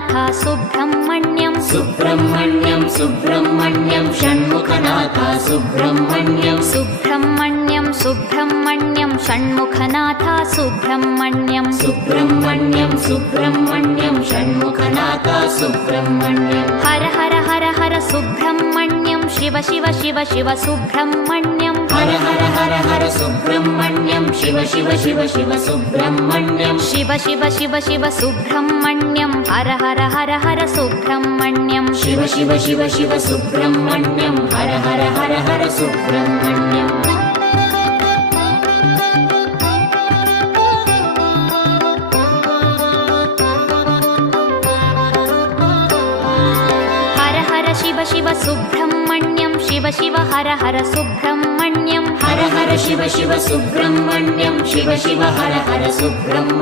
Shanmukhanath Subrahmanyam Subrahmanyam Subrahmanyam Shanmukhanath Subrahmanyam Subrahmanyam Subrahmanyam Shanmukhanath Subrahmanyam Subrahmanyam Subrahmanyam Shanmukhanath Subrahmanyam Har Har Har Har Subrahmanyam Shiva Shiva Shiva Shiva Subrahmanyam Har Har Har Har Subrahmanyam Shiva Shiva Shiva Shiva Subrahmanyam Shiva Shiva Shiva Shiva Subrahmanyam Har Har Har Har Subrahmanyam Shiva Shiva Shiva Shiva Subrahmanyam Har Har Har Har Subrahmanyam Har Har Shiva Shiva Subrahmanyam Shiva Shiva Har Har Subrahmanyam Har Har Shiva Shiva Subrahmanyam Shiva Shiva Har Har Subrahmanyam